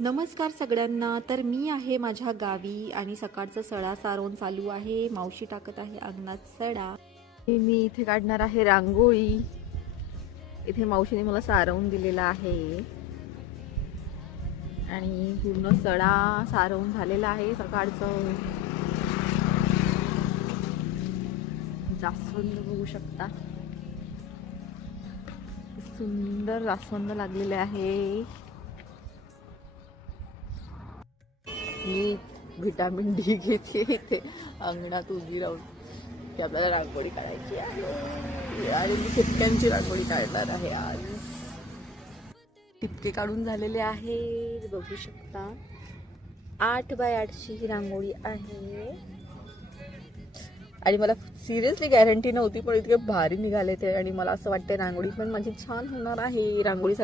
नमस्कार सगळ्यांना. तर मी आहे माझ्या गावी आणि सकाळचं सडा सारवून चालू आहे. मावशी टाकत आहे अंगणात सडा. मी इथे काढणार आहे रांगोळी. इथे मावशीने मला सारवून दिलेला आहे आणि पूर्ण सडा सारवून झालेला आहे. सकाळचं जास्वंद बघू शकता, सुंदर जास्वंद लागलेले आहे. मी व्हिटॅमिन डी घेते इथे अंगणात उभी राहून की आपल्याला रांगोळी काढायची आहे आणि मी ठिपक्यांची रांगोळी काढणार आहे आज. ठिपके काढून झालेले आहे, बघू शकता. 8x8ची ही रांगोळी आहे आणि मला सिरियसली गॅरंटी नव्हती, पण इतके भारी निघाले ते आणि मला असं वाटतं रांगोळी पण माझी छान होणार आहे. रांगोळी